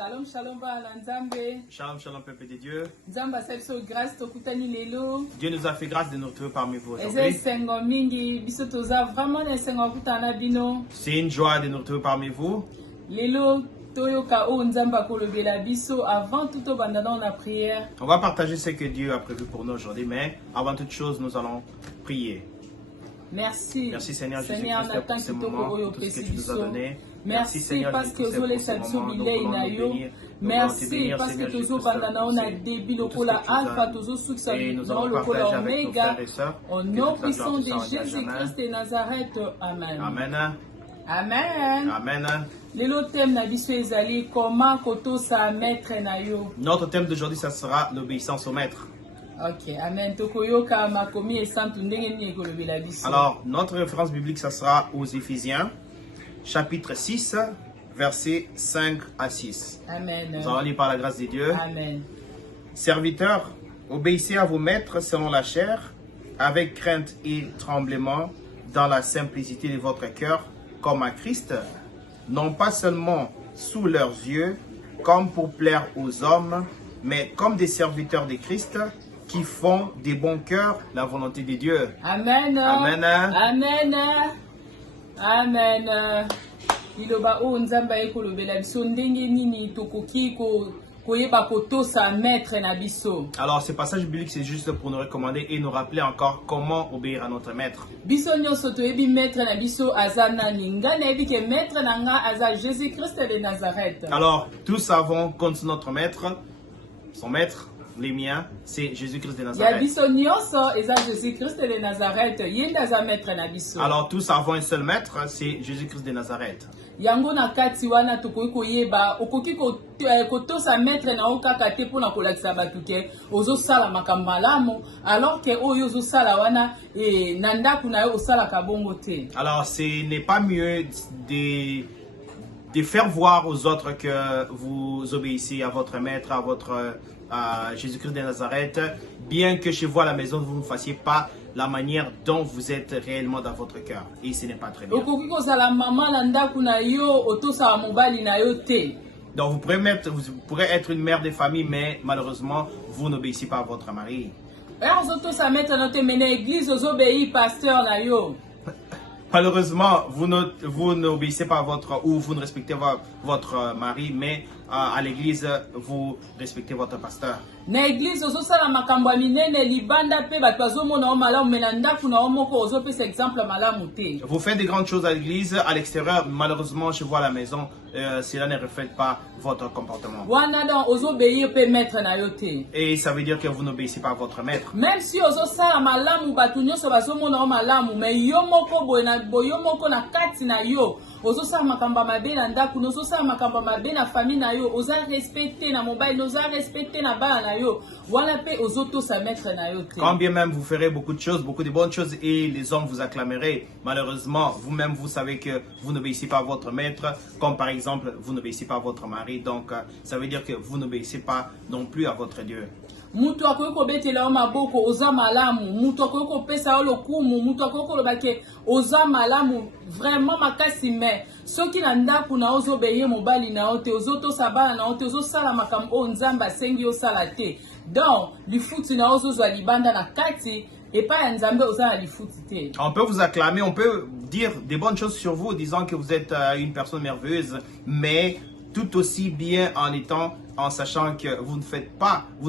Shalom, shalom, bana nzambe. Shalom, shalom, peuple de Dieu. Nzamba sabiso grâce tokutani lelo. Dieu nous a fait grâce de nous retrouver parmi vous Eze aujourd'hui. sengo mingi biso toza vraiment na sengo kutana bino. C'est une joie de nous retrouver parmi vous. Lelo toyoka o nzamba kolobela biso avant tout obanda dans la prière. On va partager ce que Dieu a prévu pour nous aujourd'hui, mais avant toute chose, nous allons prier. Merci. Merci Seigneur Seigneur, Jésus-Christ pour ce moment, tout ce que tu nous as donné. Merci Seigneur parce que Jésus-Christ vous les pour ce saluons moment. Nous bilei voulons na nous yo. bénir. Merci parce que tozo bandana on a début lokola alpha tozo suksa Et nous dans allons lokola partager avec nos oméga. frères et sœurs. Au que nom toute la puissant de gloire soit à Jésus-Christ de Nazareth. Amen. Amen. Amen. Amen. Lelo thème na biso ezali comment kotosa maître na yo. Notre thème d'aujourd'hui, ça sera l'obéissance au maître. Ok, amen. Tokoyoka makomi esantu ndenge nini ekolobela biso. Alors, notre référence biblique, ça sera aux Éphésiens, chapitre 6, versets 5 à 6. Amen. Nous allons lire par la grâce de Dieu. Amen. Serviteurs, obéissez à vos maîtres selon la chair, avec crainte et tremblement, dans la simplicité de votre cœur, comme à Christ, non pas seulement sous leurs yeux, comme pour plaire aux hommes, mais comme des serviteurs de Christ, qui font des bons cœurs la volonté de Dieu. Amen. Amen. Amen. Amen. Liloba o nzamba ekolobela biso ndenge nini tokoki koyeba kotosa maître na biso. Alors, ce passage biblique, c'est juste pour nous recommander et nous rappeler encore comment obéir à notre maître. Biso nyonso toyebi maître na biso aza nani. Nga nayebi ke maître na nga aza Jésus-Christ de Nazareth. Alors, tous savons contre notre maître, son maître, les miens, c'est Jésus-Christ de Ya Nazareth. biso nyonso eza Jésus-Christ de Nazareth. Ye ndaza maître na biso. Alors, tous avons un seul maître, c'est Jésus-Christ de Nazareth. Yango na kati wana tokoki koyeba okoki kotosa maître na yo kaka te mpona kolakisa bato ke ozosala makambo malamu alors ke oyo ozosala wana na ndako na yo osalaka bongo te. Alors, ce n'est pas mieux de faire voir aux autres que vous obéissez à votre maître, à Jésus-Christ de Nazareth, bien que chez vous à la maison, vous ne fassiez pas la manière dont vous êtes réellement dans votre cœur. Et ce n'est pas très bien. Okoki kozala mama na ndako na yo otosala mobali na yo te. Donc vous pourrez être une mère de famille, mais malheureusement, vous n'obéissez pas à votre mari. Ozotosa maître na te mena église ozobéi pasteur na yo. Malheureusement, vous n'obéissez pas à vous ne respectez pas votre mari, mais à l'église, vous respectez votre pasteur. Na église ozosala makambo ya minene libanda pe bato bazomona o malamu mena ndako na o moko ozopesa exemple malamu te. Vous faites des grandes choses à l'église, à l'extérieur, malheureusement, chez vous à la maison, cela ne reflète pas votre comportement. Wana donc ozobéi pe maître na yo te. Et ça veut dire que vous n'obéissez pas à votre maître. Même si ozosala malamu bato nyonso bazomona o malamu mais yo moko boyo moko na kati na yo ozosala makambo mabe na ndako ozosala makambo mabe na famille na yo oza respecté na mobile oza respecté na bana na yo wana pe ozotosa maître na yo te. Quand bien même vous ferez beaucoup de choses, beaucoup de bonnes choses et les hommes vous acclamerez, malheureusement, vous-même vous savez que vous n'obéissez pas à votre maître, comme par exemple vous n'obéissez pas à votre mari, donc ça veut dire que vous n'obéissez pas non plus à votre Dieu. Mutu akoki kobetela yo maboko oza malamu, mutu akoki kopesa yo lokumu, mutu akoki koloba ke oza malamu vraiment makasi me soki na ndako na ozobeye mobali na yo te ozotosa bana na yo te ozosala makambo oyo nzambe asengi osala te donc lifuti na yo ozozwa libanda na kati epai ya nzambe oza na lifuti te. On peut vous acclamer, on peut dire des bonnes choses sur vous, disant que vous êtes une personne merveilleuse, mais tout aussi bien en sachant que vous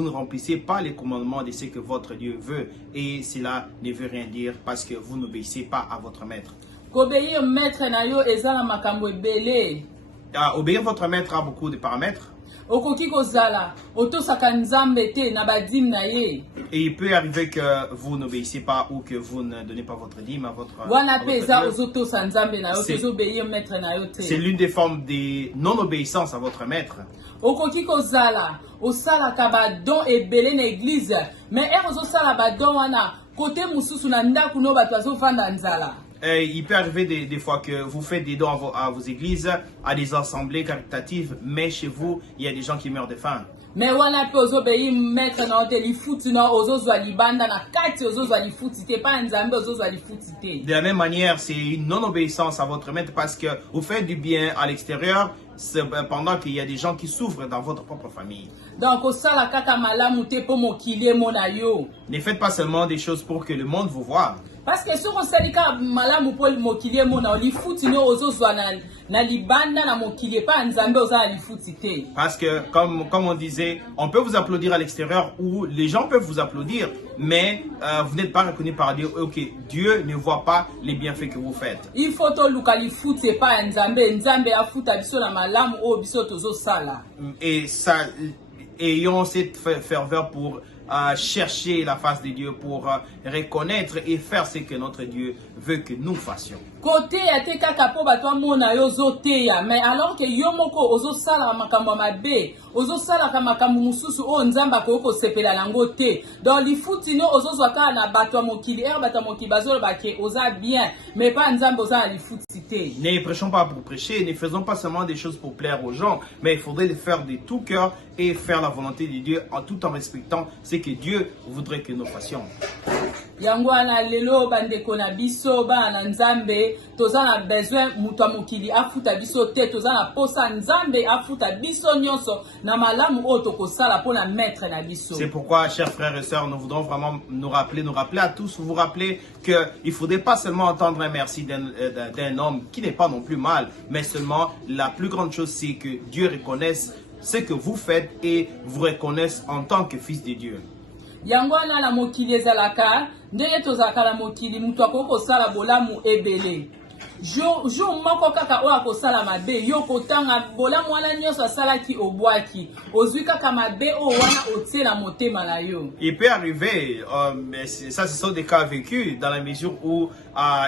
ne remplissez pas les commandements de ce que votre Dieu veut. Et cela ne veut rien dire parce que vous n'obéissez pas à votre maître. Kobéir maître na yo eza na makambo ebele. Obéir votre maître a beaucoup de paramètres. Okoki kozala otosaka nzambe te na badime na ye. Et il peut arriver que vous n'obéissez pas ou que vous ne donnez pas votre dîme à votre Wana pe eza Dieu. ozotosa nzambe na yo te ozobéir maître na yo te. C'est l'une des formes de non-obéissance à votre maître. Okoki kozala osalaka badon ebele na église mais ozosala badon wana kote mususu na ndako no bato bazovanda nzala. Il peut arriver des fois que vous faites des dons à vos églises, à des assemblées caritatives, mais chez vous, il y a des gens qui meurent de faim. Mais wana pe ozobéi maître na te lifuti na ozozwa libanda na kati ozozwa lifuti te pa nzambe ozozwa lifuti te. De la même manière, c'est une non-obéissance à votre maître parce que vous faites du bien à l'extérieur, pendant qu'il y a des gens qui souffrent dans votre propre famille. Donc osala kaka malamu te po mokili emona yo. Ne faites pas seulement des choses pour que le monde vous voie. Parce que soki osali kaka malamu po mokili emona lifuti nio ozozwa na libanda na mokili epa nzambe ozala lifuti te. Parce que comme on disait, on peut vous applaudir à l'extérieur ou les gens peuvent vous applaudir, mais vous n'êtes pas reconnu par Dieu. Ok, Dieu ne voit pas les bienfaits que vous faites. Il faut toluka lifuti epa nzambe, nzambe afuta biso na malamu o biso tozosala. Et ça, ayons cette ferveur pour chercher la face de Dieu, pour reconnaître et faire ce que notre Dieu veut que nous fassions. Côté ya te kaka po bato amona yo zoteya, mais alors que yo moko ozosala makambo mabe, ozosala makambo mususu o nzamba ko sepela lango te. Donc lifuti no ozozwa kaka na bato mokili, bato mokili bazolo bake oza bien, mais pas nzamba oza lifuti te. Ne prêchons pas pour prêcher, ne faisons pas seulement des choses pour plaire aux gens, mais il faudrait le faire de tout cœur et faire la volonté de Dieu tout en respectant ce que Dieu voudrait que nous fassions. Yango ana lelo bandeko na biso bana nzambe toza na besoin mutu mokili afuta biso te, toza na posa nzambe afuta biso nyonso na malamu o tokosala pona maître na biso. C'est pourquoi, chers frères et sœurs, nous voudrons vraiment nous rappeler à tous, vous rappeler qu'il ne faudrait pas seulement entendre un merci d'un homme qui n'est pas non plus mal, mais seulement la plus grande chose c'est que Dieu reconnaisse ce que vous faites et vous reconnaisse en tant que fils de Dieu. Yango ana na mokili ezalaka ndenge tozalaka na mokili mutu akokosala bolamu ebele. Jo moko kaka oyo akosala mabe yo kotanga bolamu wana nyonso asalaki obwaki ozwi kaka mabe o wana otie na motema na yo. Il peut arriver, mais ça ce sont des cas vécus dans la mesure où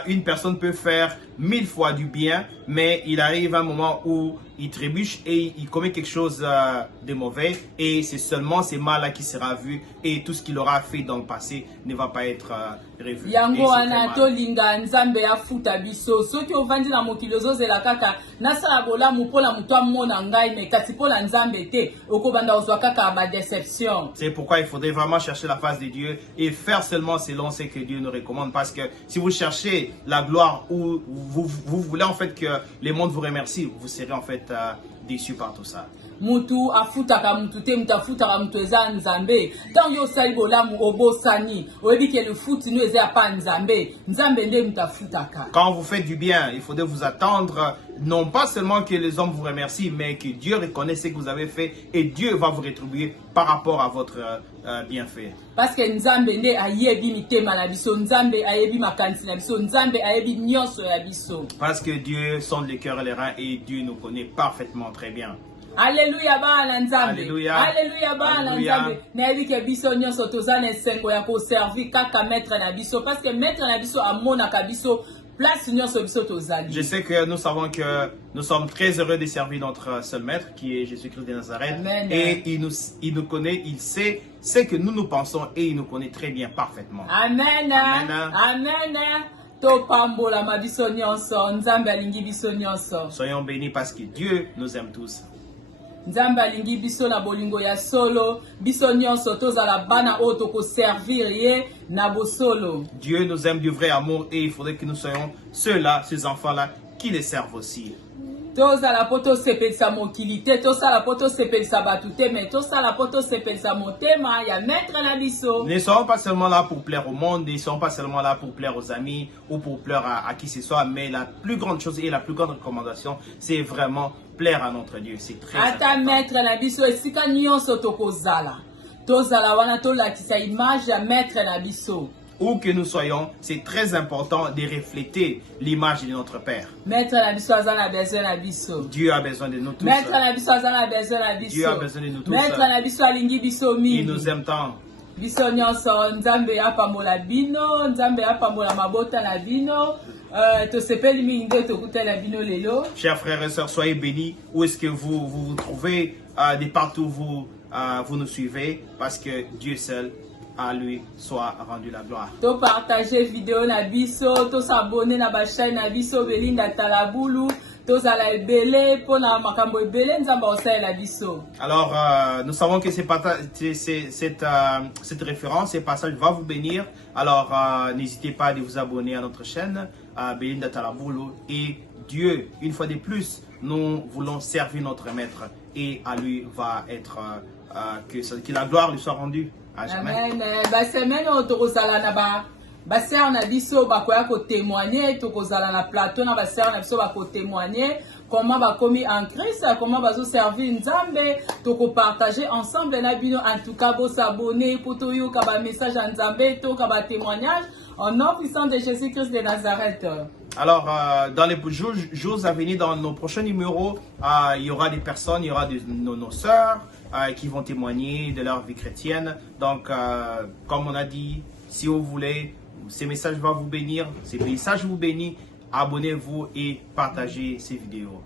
une personne peut faire 1000 fois du bien, mais il arrive un moment où il trébuche et il commet quelque chose de mauvais et c'est seulement ce mal-là qui sera vu et tout ce qu'il aura fait dans le passé ne va pas être revu. Yango anato linga nzambe afuta biso soki ovandi na mokili ozozela kaka nasala bolamu pola mutu amona ngai me kasi pola nzambe te okobanda ozwa kaka ba déception. C'est pourquoi il faudrait vraiment chercher la face de Dieu et faire seulement selon ce que Dieu nous recommande, parce que si vous cherchez la gloire ou vous voulez en fait que le monde vous remercie, vous serez en fait déçu par tout ça. Mutu afutaka mutu te mutu afutaka mutu eza nzambe. Tant yo sali bolamu obosani oyebi ke le futi no eza pa nzambe nzambe nde mutu afutaka. Quand vous faites du bien, il faudrait vous attendre non pas seulement que les hommes vous remercient, mais que Dieu reconnaisse ce que vous avez fait et Dieu va vous rétribuer par rapport à votre bienfait. Parce que nzambe nde ayebi mitema na biso, nzambe ayebi makanisi na biso, nzambe ayebi nyonso ya biso. Parce que Dieu sonde les cœurs et les reins et Dieu nous connaît parfaitement très bien. Alléluia bana nzambe. Alléluia. Alléluia bana nzambe. Nayebi ke biso nyonso tozana esengo ya ko servir kaka maître na biso, parce que maître na biso amonaka biso. Je sais que nous savons que nous sommes très heureux de servir notre seul maître qui est Jésus-Christ de Nazareth. Amen. Et il nous connaît, il sait ce que nous pensons et il nous connaît très bien parfaitement. Amen. Amen. Amen. Soyons bénis parce que Dieu nous aime tous. Nzambe alingi biso na bolingo ya solo, biso nyonso tozala bana oyo toko servir ye na bosolo. Dieu nous aime du vrai amour et il faudrait que nous soyons ceux-là, ces enfants-là, qui les servent aussi. Tozala poto sepelisa mokili te, tozala poto sepelisa batu te, mais tozala poto sepelisa motema ya maître na biso. Ne sommes pas seulement là pour plaire au monde, ne sommes pas seulement là pour plaire aux amis ou pour plaire à qui que ce soit, mais la plus grande chose et la plus grande recommandation, c'est vraiment plaire à notre Dieu. C'est très important. Ata maître na biso esika nyonso tokozala. Tozala wana tolakisa image ya maître na biso. Où que nous soyons, c'est très important de refléter l'image de notre Père. Maître na biso azana besoin na biso. Dieu a besoin de nous tous. Maître na biso azana besoin na biso. Dieu a besoin de nous tous. Maître na biso alingi biso mingi. Il nous aime tant. Biso nyonso nzambe apambola bino, nzambe apambola mabota na bino. Chers frères et sœurs, soyez bénis. Où est-ce que vous vous trouvez? De partout vous nous suivez, parce que Dieu seul, à lui soit rendu la gloire. To partager vidéo na biso, to s'abonner na ba chaîne na biso Belinda Talabulu, to zala ebele pona makambo ebele nzamba osala biso. Alors nous savons que cette référence, ce passage va vous bénir. Alors n'hésitez pas à vous abonner à notre chaîne Belinda Talabulu et Dieu, une fois de plus, nous voulons servir notre Maître et à lui va être, que la gloire lui soit rendue à jamais. Amen. Semaine tokozala na ba sœur na biso bakoya ko témoigner, tokozala na plateau na ba sœur na biso bako témoigner comment ba commis en Christ, comment bazo servir Nzambe, toko partager ensemble na bino. En tout cas, bo s'abonner pour to yo ka ba message en Nzambe, to ka ba témoignage au nom puissant de Jésus-Christ de Nazareth. Alors, dans les jours à venir, dans nos prochains numéros, il y aura des personnes, il y aura nos sœurs qui vont témoigner de leur vie chrétienne. Donc, comme on a dit, si vous voulez, ces messages vont vous bénir, ces messages vous bénissent. Abonnez-vous et partagez ces vidéos.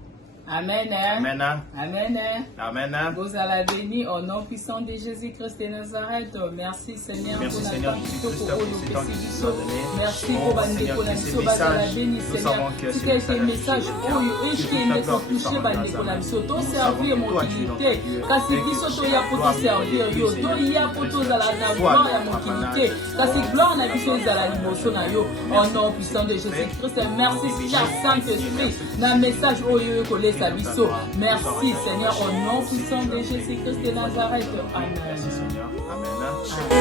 Amen. Amen. Amen. Amen. Vous allez bénir au nom puissant de Jésus-Christ de Nazareth. Merci Seigneur. Merci Seigneur Jésus-Christ pour ce temps que tu nous as donné. Merci pour Seigneur, que ces messages, nous savons que ces messages touché bandeko na biso to servir mokinité kasi biso to ya poto servir yo to ya poto za la gloire ya mokinité kasi gloire na biso ezala liboso na yo au nom puissant de Jésus-Christ. Merci Saint-Esprit na message oyo kolesa biso. Merci Seigneur au nom puissant de Jésus-Christ de Nazareth. Amen. Merci Seigneur. Amen.